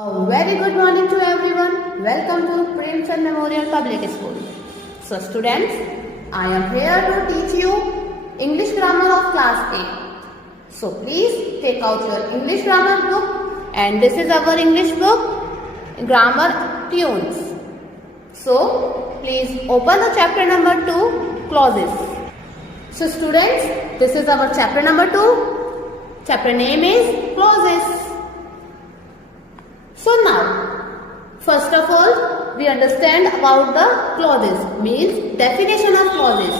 A very good morning to everyone. Welcome to Premchand Memorial Public School. So students, I am here to teach you English grammar of class 8. So please take out your English grammar book, and this is our English book, Grammar Tunes. So please open the chapter number 2, clauses. So students, this is our chapter number 2. Chapter name is clauses. So now, first of all, we understand about the clauses, means definition of clauses.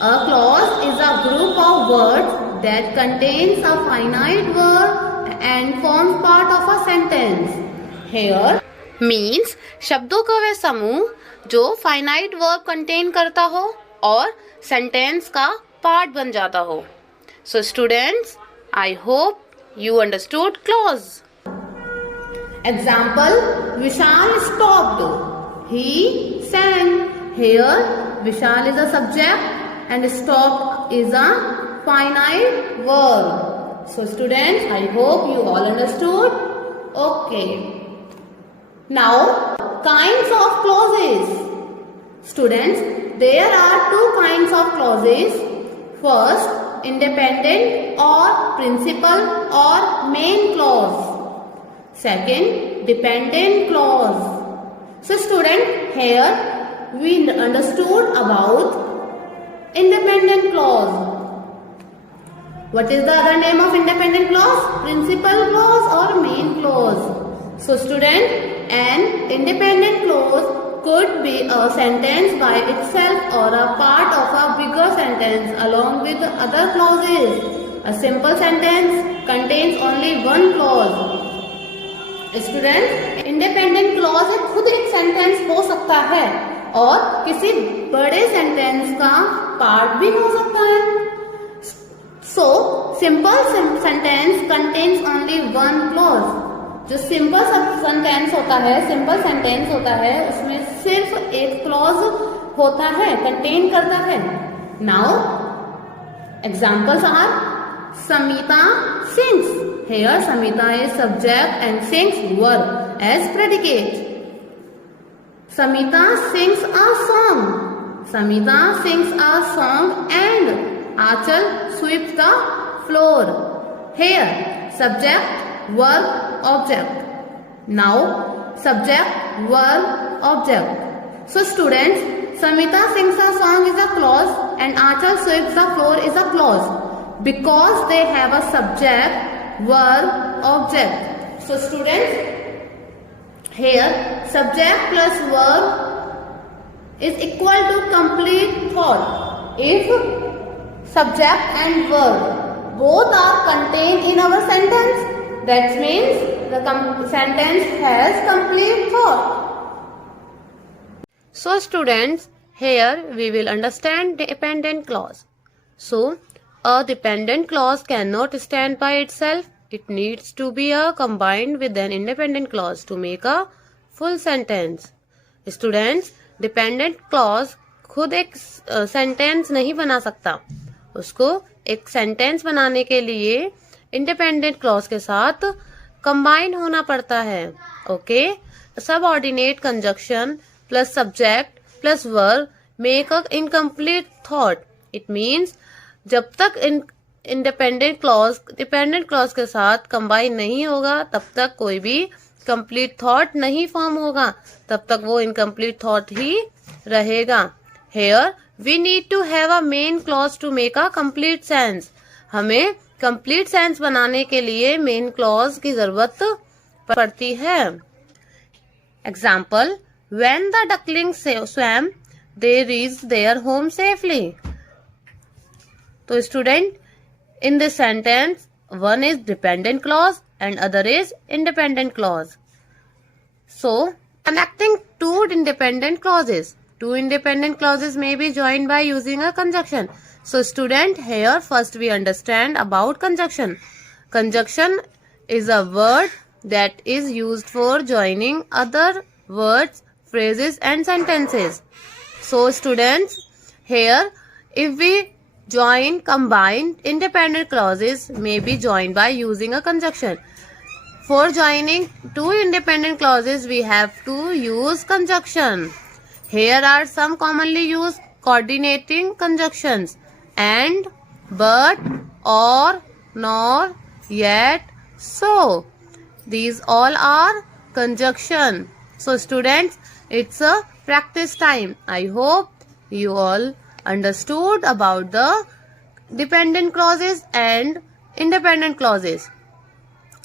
A clause is a group of words that contains a finite word and forms part of a sentence. Here means शब्दों का वह समूह जो finite verb contain करता हो और sentence का part बन जाता हो. So students, I hope you understood clause. Example, Vishal stopped. He sang. Here, Vishal is a subject and stopped is a finite verb. So students, I hope you all understood. Okay. Now, kinds of clauses. Students, there are two kinds of clauses. First, independent or principal or main clause. Second, dependent clause. So student, here we understood about independent clause. What is the other name of independent clause? Principal clause or main clause. So student, an independent clause could be a sentence by itself or a part of a bigger sentence along with other clauses. A simple sentence contains only one clause. Student, independent clause खुद एक sentence हो सकता है और किसी बड़े sentence का part भी हो सकता है. So simple sentence contains only one clause. जो सिंपल सेंटेंस होता है उसमें सिर्फ एक क्लॉज होता है, कंटेन करता है. Now examples are Samita sings. Here Samita is subject and sings verb as predicate. Samita sings a song. Samita sings a song and Achal sweeps the floor. Here subject, verb, object. Now subject, verb, object. So students, Samita sings a song is a clause and Achal sweeps the floor is a clause. Because they have a subject, verb, object. So students, here subject plus verb is equal to complete thought. If subject and verb both are contained in our sentence, that means the sentence has complete thought. So students, here we will understand dependent clause. So a dependent clause cannot stand by itself. It needs to be combined with an independent clause to make a full sentence. Students, dependent clause खुद एक sentence नहीं बना सकता. उसको एक sentence बनाने के लिए independent clause के साथ combine होना पड़ता है. Okay? Subordinate conjunction plus subject plus verb make a incomplete thought. It means जब तक इंडिपेंडेंट क्लॉज डिपेंडेंट क्लॉज के साथ कंबाइन नहीं होगा तब तक कोई भी कंप्लीट थॉट नहीं फॉर्म होगा, तब तक वो इनकम्प्लीट थॉट ही रहेगा. Here we need to have a main clause to make a complete sense. हमें कंप्लीट सेंस बनाने के लिए मेन क्लॉज की जरूरत पड़ती है. Example, when the ducklings swam they reached their home safely. So student, in this sentence, one is dependent clause and other is independent clause. So, connecting two independent clauses. Two independent clauses may be joined by using a conjunction. So student, here first we understand about conjunction. Conjunction is a word that is used for joining other words, phrases and sentences. So students, here if we join combined independent clauses may be joined by using a conjunction. For joining two independent clauses, we have to use conjunction. Here are some commonly used coordinating conjunctions: and, but, or, nor, yet, so. These all are conjunction. So students, it's a practice time. I hope you all understood about the dependent clauses and independent clauses.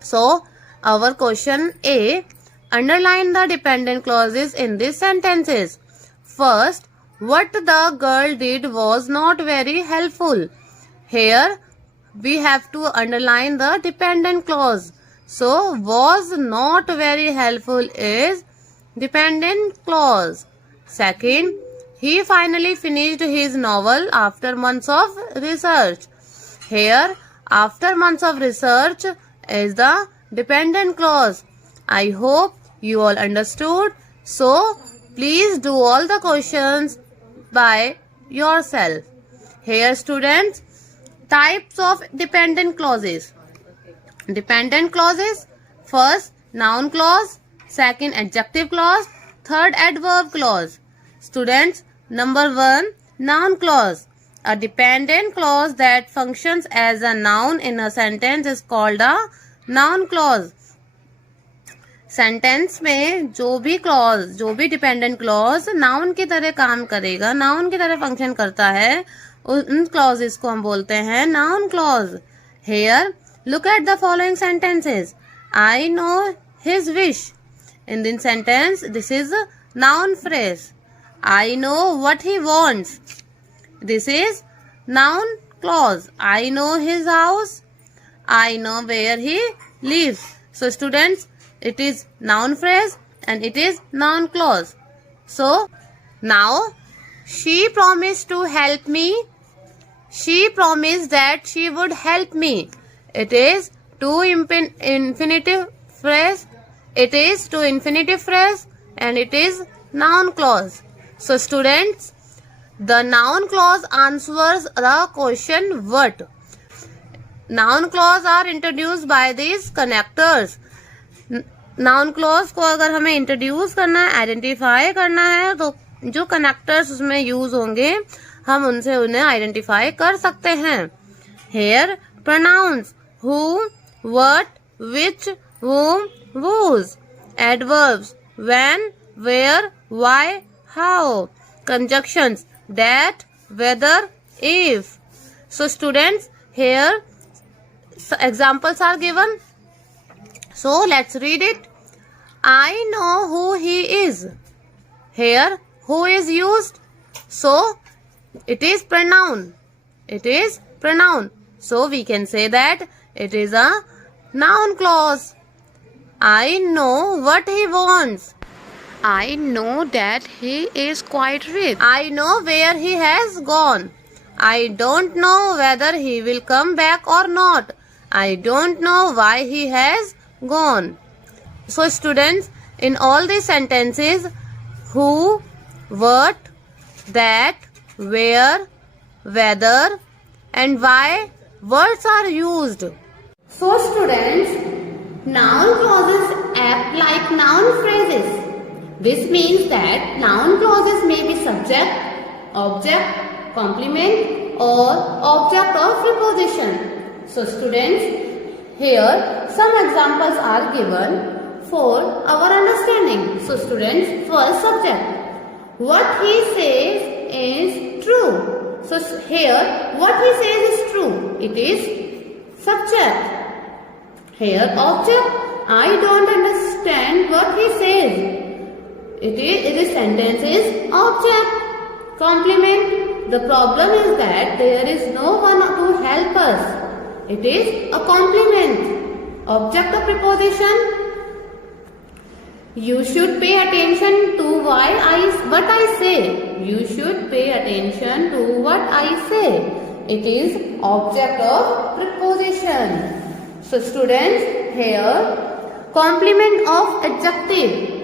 So our question A, underline the dependent clauses in these sentences. First, what the girl did was not very helpful. Here we have to underline the dependent clause. So was not very helpful is dependent clause. Second, he finally finished his novel after months of research. Here after months of research is the dependent clause. I hope you all understood. So please do all the questions by yourself. Here students, types of dependent clauses. Dependent clauses: first, noun clause; second, adjective clause; third, adverb clause. Students, number 1, noun clause. A dependent clause that functions as a noun in a sentence is called a noun clause. Sentence में जो भी dependent clause noun की तरह काम करेगा, noun की तरह function करता है, उन क्लॉजेस को हम बोलते हैं noun clause. Here look at the following sentences. I know his wish. In this sentence, this is a noun phrase. I know what he wants. This is noun clause. I know his house. I know where he lives. So students, it is noun phrase and it is noun clause. So now, she promised to help me. She promised that she would help me. It is to infinitive phrase. It is to infinitive phrase and it is noun clause. So students, the noun clause answers the question what. Noun clause are introduced by these connectors. Noun clause को अगर हमें introduce करना है, identify करना है, तो जो connectors उसमें यूज होंगे हम उनसे उन्हें आइडेंटिफाई कर सकते हैं. Here pronouns who, what, which, whom, whose. Adverbs when, where, why, how. Conjunctions that, whether, if. So students, here examples are given. So let's read it. I know who he is. Here who is used. So it is pronoun. It is pronoun. So we can say that it is a noun clause. I know what he wants. I know that he is quite rich. I know where he has gone. I don't know whether he will come back or not. I don't know why he has gone. So students, in all these sentences, who, what, that, where, whether and why words are used. So students, noun clauses act like noun phrases. This means that noun clauses may be subject, object, complement or object of preposition. So students, here some examples are given for our understanding. So students, first subject. What he says is true. So here what he says is true. It is subject. Here object. I don't understand what he says. It is sentence is object. Complement. The problem is that there is no one to help us. It is a complement. Object of preposition. You should pay attention to what I say. You should pay attention to what I say. It is object of preposition. So students, here complement of adjective.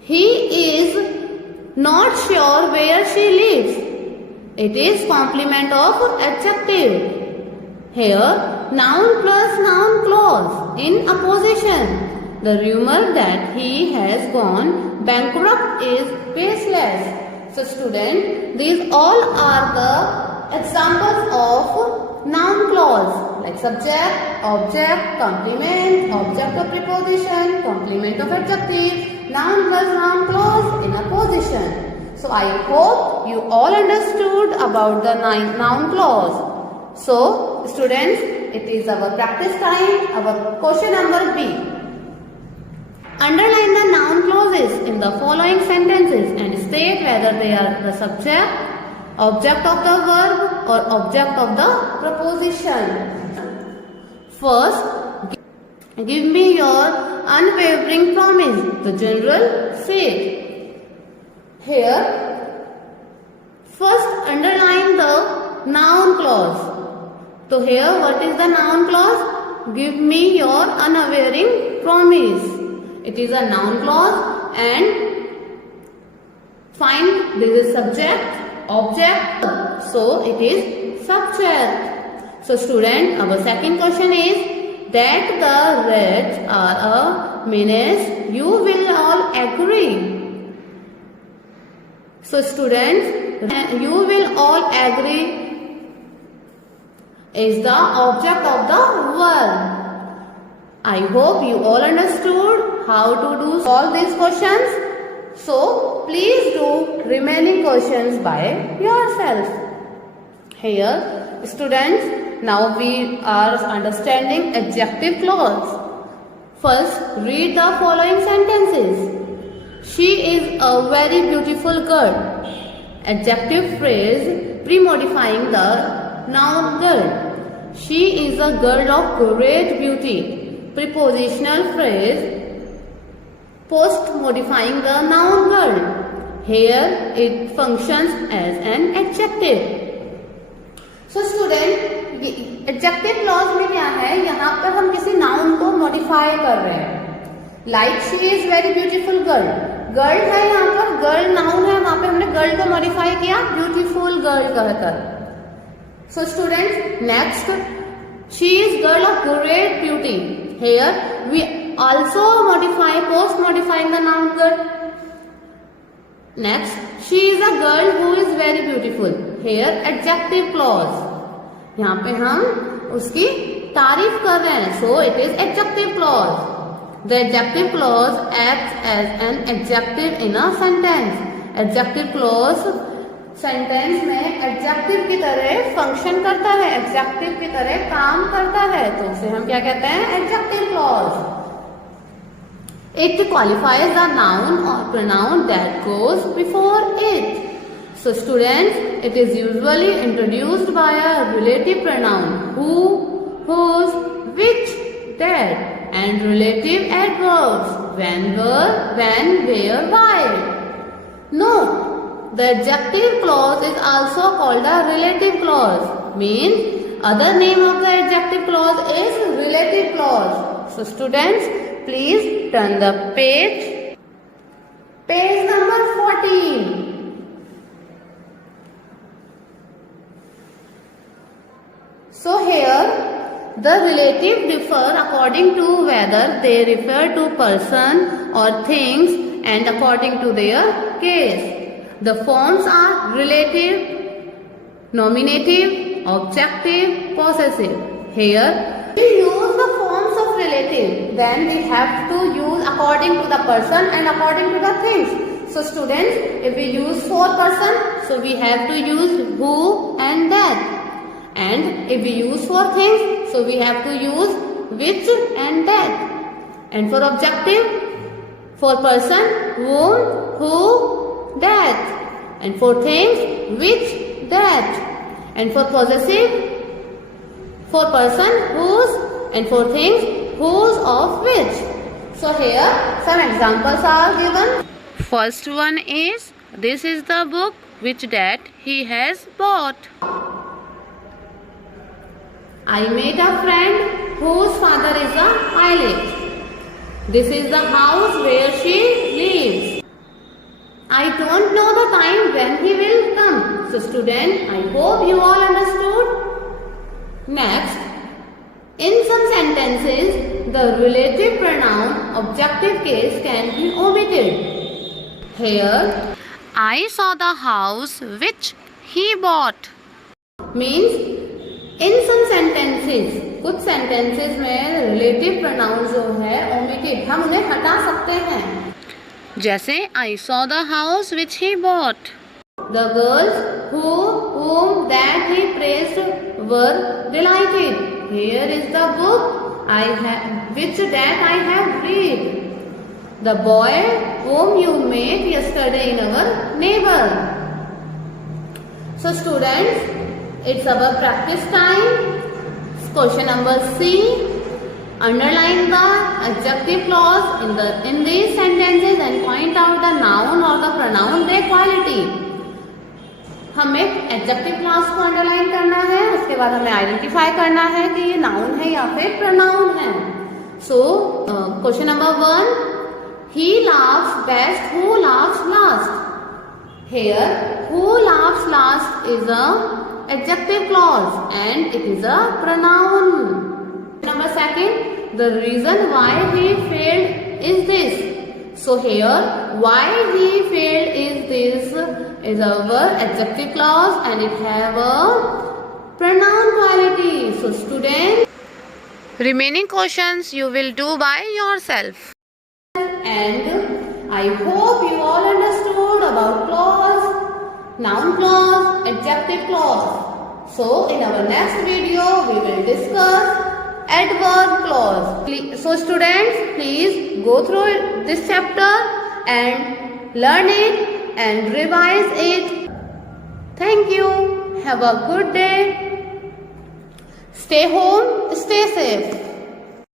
He is not sure where she lives. It is complement of adjective. Here noun plus noun clause in apposition. The rumor that he has gone bankrupt is baseless. So student, these all are the examples of noun clause like subject, object, complement, object of preposition, complement of adjective, noun plus noun clause in apposition. So I hope you all understood about the noun clause. So students, it is our practice time. Our question number B. Underline the noun clauses in the following sentences and state whether they are the subject, object of the verb or object of the preposition. First, give me your unwavering promise, the general said. Here, first underline the noun clause. So here, what is the noun clause? Give me your unwavering promise. It is a noun clause and find this is subject, object. So it is subject. So student, our second question is that the reds are a menace. You will all agree. So students, you will all agree is the object of the verb. I hope you all understood how to do all these questions. So please do remaining questions by yourself. Here students, now we are understanding adjective clause. First, read the following sentences. She is a very beautiful girl. Adjective phrase pre-modifying the noun girl. She is a girl of great beauty. Prepositional phrase post-modifying the noun girl. Here it functions as an adjective. So student, adjective clause में क्या है? यहाँ पर हम किसी noun को modify कर रहे हैं. Like she is very beautiful girl. Girl है यहाँ पर, girl noun है, वहाँ पे हमने girl को modify किया beautiful girl कहकर. So students, next, she is girl of great beauty. Here we also post-modifying the noun girl. Next, she is a girl who is very beautiful. Here adjective clause. यहाँ पे हम उसकी तारीफ कर रहे हैं. So it is adjective clause. The adjective clause acts as an adjective in a sentence. Adjective clause sentence में adjective की तरह फंक्शन करता है, एडजेक्टिव की तरह काम करता है, तो उसे हम क्या कहते हैं? Adjective clause. It qualifies the noun और pronoun that goes before it. So students, it is usually introduced by a relative pronoun who, whose, which, that, and relative adverbs when, where, why. Note, the adjective clause is also called a relative clause. Means other name of the adjective clause is relative clause. So students, please turn the page. Page number 14. So here the relative differ according to whether they refer to person or things and according to their case. The forms are relative, nominative, objective, possessive. Here we use the forms of relative, then we have to use according to the person and according to the things. So students, if we use for person, so we have to use who and that. And if we use for things, so we have to use which and that. And for objective, for person, whom, who, that. And for things, which, that. And for possessive, for person, whose, and for things, whose of which. So here some examples are given. First one is, this is the book which that he has bought. I met a friend whose father is a pilot. This is the house where she lives. I don't know the time when he will come. So student, I hope you all understood. Next, In some sentences, the relative pronoun objective case can be omitted. Here, I saw the house which he bought. means in some sentences, कुछ sentences में relative pronoun जो है omitted, हम उन्हें हटा सकते हैं. जैसे I saw the house which he bought. The girls whom that he praised were delighted. Here is the book which that I have read. The boy whom you met yesterday in our neighbor. So students, it's our practice time. Question number C. Underline the adjective clause in these sentences and point out the noun or the pronoun their quality. हमें adjective clause को underline करना है, उसके बाद हमें identify करना है कि ये नाउन है या फिर प्रोनाउन है. So question number 1, he laughs best who laughs last. Here who laughs last is a adjective clause and it is a pronoun. Number 2, the reason why he failed is this. So here, why he failed is our adjective clause and it have a pronoun quality. So students, Remaining questions you will do by yourself. and I hope you all understood about clause, noun clause, adjective clause. So in our next video, we will discuss adverb clause. So students, please go through this chapter and learn it and revise it. Thank you. Have a good day. Stay home, stay safe.